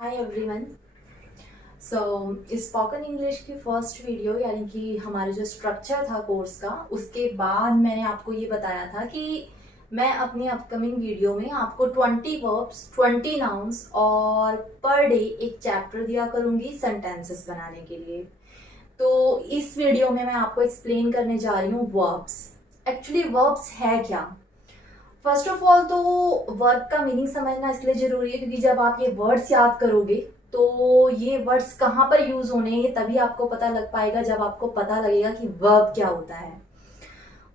हाय everyone. So spoken English की first video यानी कि हमारे जो स्ट्रक्चर था कोर्स का, उसके बाद मैंने आपको ये बताया था कि मैं अपनी अपकमिंग वीडियो में आपको 20 वर्ब्स, 20 नाउन्स और पर डे एक चैप्टर दिया करूंगी सेंटेंसेस बनाने के लिए। तो इस वीडियो में मैं आपको एक्सप्लेन करने जा रही हूँ वर्ब्स। एक्चुअली वर्ब्स है क्या? फर्स्ट ऑफ ऑल तो वर्ड का मीनिंग समझना इसलिए जरूरी है क्योंकि जब आप ये वर्ड्स याद करोगे तो ये वर्ड्स कहाँ पर यूज होने हैं ये तभी आपको पता लग पाएगा जब आपको पता लगेगा कि वर्ब क्या होता है।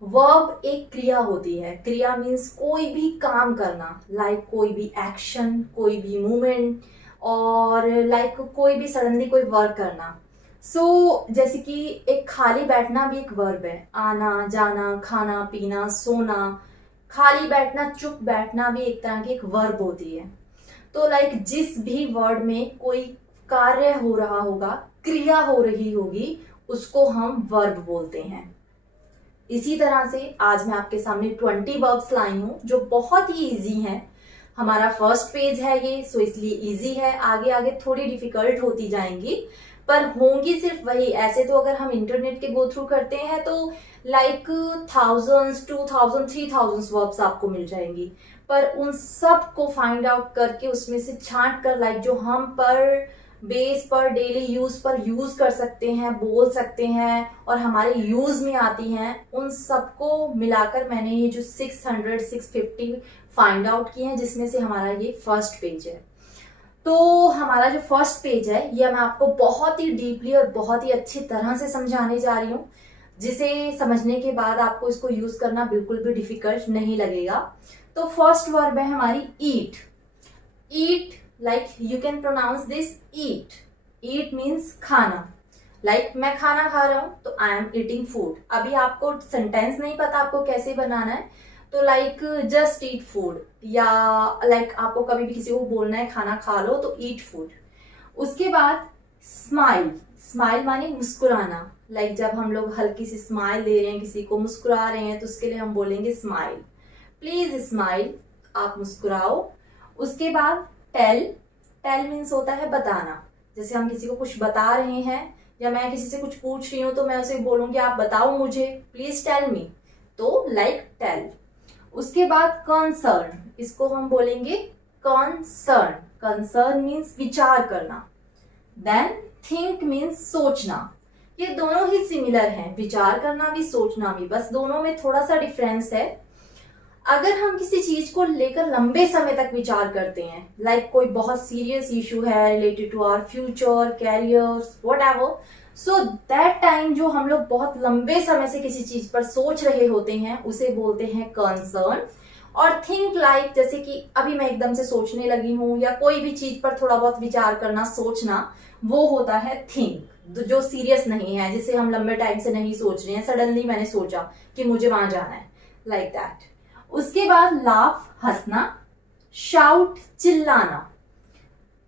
वर्ब एक क्रिया होती है। क्रिया मीन्स कोई भी काम करना, लाइक कोई भी एक्शन, कोई भी मूवमेंट, और लाइक कोई भी सडनली कोई वर्क करना। जैसे कि एक खाली बैठना भी एक वर्ब है। आना जाना, खाना पीना, सोना, खाली बैठना, चुप बैठना भी एक तरह की एक वर्ब होती है। तो लाइक जिस भी वर्ड में कोई कार्य हो रहा होगा, क्रिया हो रही होगी, उसको हम वर्ब बोलते हैं। इसी तरह से आज मैं आपके सामने 20 वर्ब्स लाई हूं जो बहुत ही इजी हैं। हमारा फर्स्ट पेज है ये, सो इसलिए इजी है। आगे आगे थोड़ी डिफिकल्ट होती जाएंगी पर होंगी सिर्फ वही। ऐसे तो अगर हम इंटरनेट के गो थ्रू करते हैं तो लाइक थाउजेंड्स, 2000, 3000 वर्ब्स आपको मिल जाएंगी, पर उन सब को फाइंड आउट करके उसमें से छांट कर लाइक जो हम पर बेस पर डेली यूज पर यूज कर सकते हैं, बोल सकते हैं और हमारे यूज में आती हैं, उन सबको मिलाकर मैंने ये जो 600 650 फाइंड आउट किए हैं, जिसमें से हमारा ये फर्स्ट पेज है। तो हमारा जो फर्स्ट पेज है ये मैं आपको बहुत ही डीपली और बहुत ही अच्छी तरह से समझाने जा रही हूँ, जिसे समझने के बाद आपको इसको यूज करना बिल्कुल भी डिफिकल्ट नहीं लगेगा। तो फर्स्ट वर्ब है हमारी eat. Eat, like you can pronounce this eat. Eat means खाना। लाइक मैं खाना खा रहा हूं तो आई एम ईटिंग फूड। अभी आपको सेंटेंस नहीं पता आपको कैसे बनाना है, तो लाइक जस्ट ईट फूड, या लाइक आपको कभी भी किसी को बोलना है खाना खा लो तो ईट फूड। उसके बाद स्माइल। स्माइल माने मुस्कुराना। लाइक जब हम लोग हल्की सी स्माइल दे रहे हैं, किसी को मुस्कुरा रहे हैं, तो उसके लिए हम बोलेंगे स्माइल। प्लीज स्माइल, आप मुस्कुराओ। उसके बाद टेल। टेल मीन्स होता है बताना। जैसे हम किसी को कुछ बता रहे हैं या मैं किसी से कुछ पूछ रही हूँ तो मैं उसे बोलूंगी आप बताओ मुझे, प्लीज टेल मी, तो लाइक टेल। उसके बाद कंसर्न, इसको हम बोलेंगे कंसर्न। कंसर्न मीन्स विचार करना। देन थिंक मीन्स सोचना। ये दोनों ही सिमिलर हैं, विचार करना भी सोचना भी, बस दोनों में थोड़ा सा डिफरेंस है। अगर हम किसी चीज को लेकर लंबे समय तक विचार करते हैं, लाइक कोई बहुत सीरियस इशू है related to our future, career, whatever, so that time जो हम लोग बहुत लंबे समय से किसी चीज पर सोच रहे होते हैं उसे बोलते हैं कंसर्न। और थिंक लाइक जैसे कि अभी मैं एकदम से सोचने लगी हूं, या कोई भी चीज पर थोड़ा बहुत विचार करना, सोचना, वो होता है थिंक। जो सीरियस नहीं है, जिसे हम लंबे टाइम से नहीं सोच रहे हैं, सडनली मैंने सोचा कि मुझे वहां जाना है, लाइक दैट। उसके बाद लाफ, हंसना। शाउट, चिल्लाना।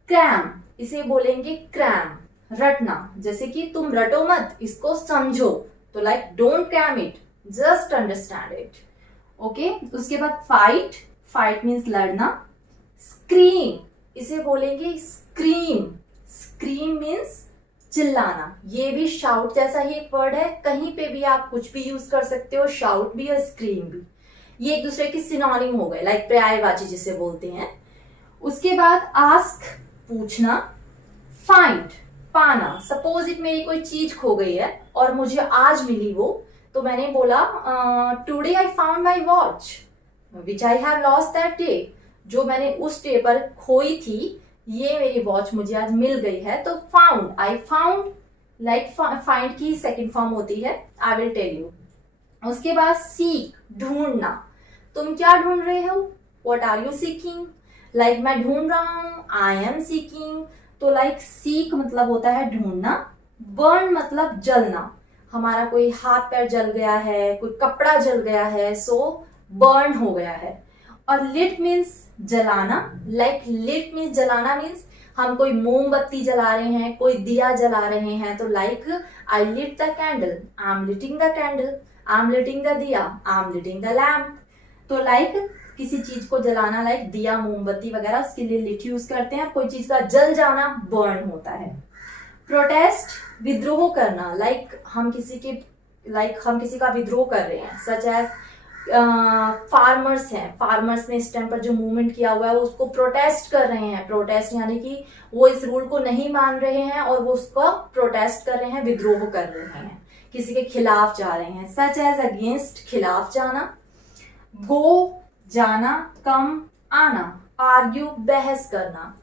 क्रैम, इसे बोलेंगे क्रैम, रटना। जैसे कि तुम रटो मत, इसको समझो, तो like don't cram it, just understand it. Okay. उसके बाद फाइट। फाइट मीन्स लड़ना। स्क्रीम, इसे बोलेंगे स्क्रीम। स्क्रीम मीन्स चिल्लाना। ये भी शाउट जैसा ही एक वर्ड है, कहीं पे भी आप कुछ भी यूज कर सकते हो, शाउट भी और स्क्रीम भी। ये एक दूसरे के सिनोनिम हो गए, लाइक पर्यायवाची जिसे बोलते हैं। उसके बाद आस्क, पूछना। फाइंड, पाना। सपोज इट मेरी कोई चीज खो गई है और मुझे आज मिली वो, तो मैंने बोला today I found my watch which I have lost that day. जो मैंने उस डे पर खोई थी, ये मेरी वॉच मुझे आज मिल गई है, तो found, I found, like find की सेकेंड फॉर्म होती है, आई विल टेल यू। उसके बाद सीक, ढूंढना। तुम क्या ढूंढ रहे हो, what are you seeking. Like मैं ढूंढ रहा हूं, आई एम सीकिंग, तो लाइक सीक मतलब होता है ढूंढना। बर्न मतलब जलना। हमारा कोई हाथ पैर जल गया है, कोई कपड़ा जल गया है, सो बर्न हो गया है। और लिट मीन्स जलाना। लाइक लिट मीन्स जलाना मीन्स हम कोई मोमबत्ती जला रहे हैं, कोई दिया जला रहे हैं, तो like I lit the candle, I am lighting the candle, I am lighting the diya, I am lighting the lamp. तो लाइक किसी चीज को जलाना, लाइक दिया मोमबत्ती वगैरह, उसके लिए लिट यूज करते हैं। कोई चीज का जल जाना बर्न होता है। प्रोटेस्ट, विद्रोह करना, लाइक हम किसी का विद्रोह कर रहे हैं, सच एज फार्मर्स हैं, फार्मर्स ने इस टाइम पर जो मूवमेंट किया हुआ है वो उसको प्रोटेस्ट कर रहे हैं। प्रोटेस्ट यानी कि वो इस रूल को नहीं मान रहे हैं और वो उसको प्रोटेस्ट कर रहे हैं, विद्रोह कर रहे हैं, किसी के खिलाफ जा रहे हैं, सच एज अगेंस्ट, खिलाफ जाना। गो, जाना, कम, आना, आर्ग्यू, बहस करना,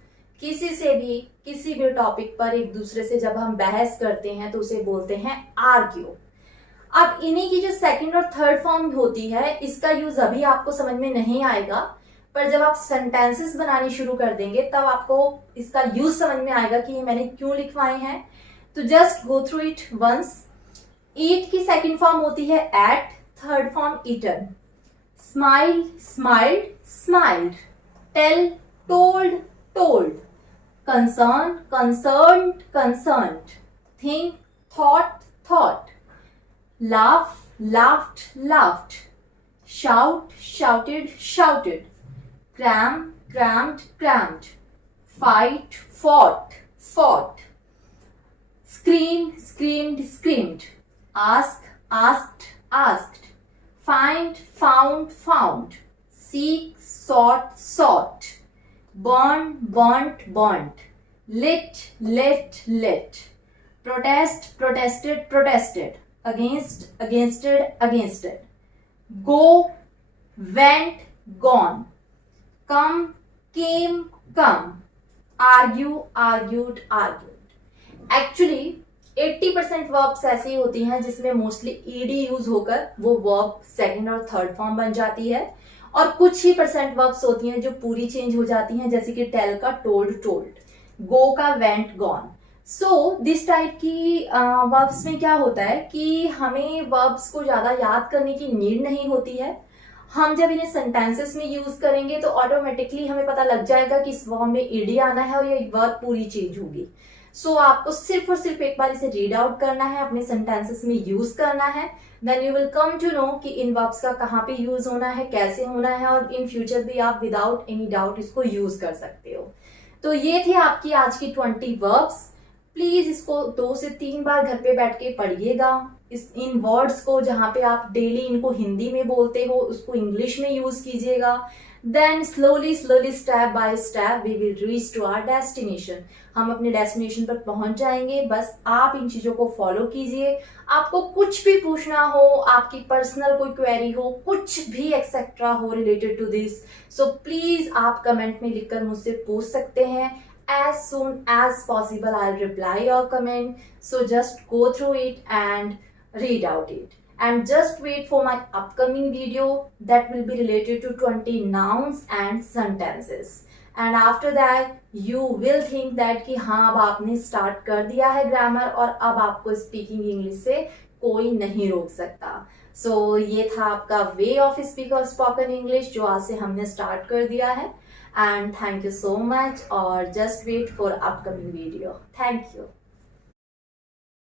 किसी से भी किसी भी टॉपिक पर एक दूसरे से जब हम बहस करते हैं तो उसे बोलते हैं आर्ग्यू। अब इन्हीं की जो सेकंड और थर्ड फॉर्म होती है, इसका यूज अभी आपको समझ में नहीं आएगा, पर जब आप सेंटेंसेस बनानी शुरू कर देंगे तब आपको इसका यूज समझ में आएगा कि ये मैंने क्यों लिखवाए हैं। तो just go through it once. Eat की सेकंड फॉर्म होती है ate, third form eaten. Smile, smiled, smiled. Tell, told, told. Concern, concerned, concerned. Think, thought, thought. Laugh, laughed, laughed. Shout, shouted, shouted. Cram, crammed, crammed. Fight, fought, fought. Scream, screamed, screamed. Ask, asked, asked. Find, found, found. Seek, sought, sought. Burn, burnt, burnt. Lit, lit, lit. Protest, protested, protested. Against, against-ed, against-ed. Go, went, gone. Come, came, come. Argue, argued, argued. Actually 80% verbs ऐसी होती हैं जिसमें mostly ED use होकर वो verb second और third form बन जाती है, और कुछ ही परसेंट वर्ब्स होती हैं जो पूरी चेंज हो जाती हैं, जैसे कि टेल का टोल्ड, टोल्ड, गो का went, gone. So this type की वर्ब्स में क्या होता है कि हमें वर्ब्स को ज्यादा याद करने की नीड नहीं होती है। हम जब इन्हें सेंटेंसेस में यूज करेंगे तो ऑटोमेटिकली हमें पता लग जाएगा कि इस वर्ब में ईडी आना है और ये वर्ब पूरी चेंज होगी। सो आपको सिर्फ और सिर्फ एक बार इसे रीड आउट करना है, अपने सेंटेंसेस में यूज करना है, then you will come to know कि इन वर्ब्स का कहाँ पे यूज होना है, कैसे होना है, और इन फ्यूचर भी आप विदाउट एनी डाउट इसको यूज कर सकते हो। तो ये थे आपकी आज की 20 वर्ब्स। प्लीज इसको 2 से 3 बार घर पे बैठ के पढ़िएगा। इन वर्ड्स को जहाँ पे आप डेली इनको हिंदी में बोलते हो उसको इंग्लिश में यूज कीजिएगा। Then slowly slowly step by step we will reach to our destination. हम अपने डेस्टिनेशन पर पहुंच जाएंगे। बस आप इन चीजों को फॉलो कीजिए। आपको कुछ भी पूछना हो, आपकी पर्सनल कोई क्वेरी हो, कुछ भी एक्सेट्रा हो related to this, so please आप कमेंट में लिखकर मुझसे पूछ सकते हैं। As soon as possible I'll reply your comment, so just go through it and read out it, and just wait for my upcoming video that will be related to 20 nouns and sentences, and after that you will think that कि हाँ अब आपने start कर दिया है grammar और अब आपको स्पीकिंग इंग्लिश से कोई नहीं रोक सकता। सो ये था आपका वे ऑफ स्पीक और स्पोकन इंग्लिश जो आज से हमने स्टार्ट कर दिया है। And thank you so much, or just wait for upcoming video. Thank you.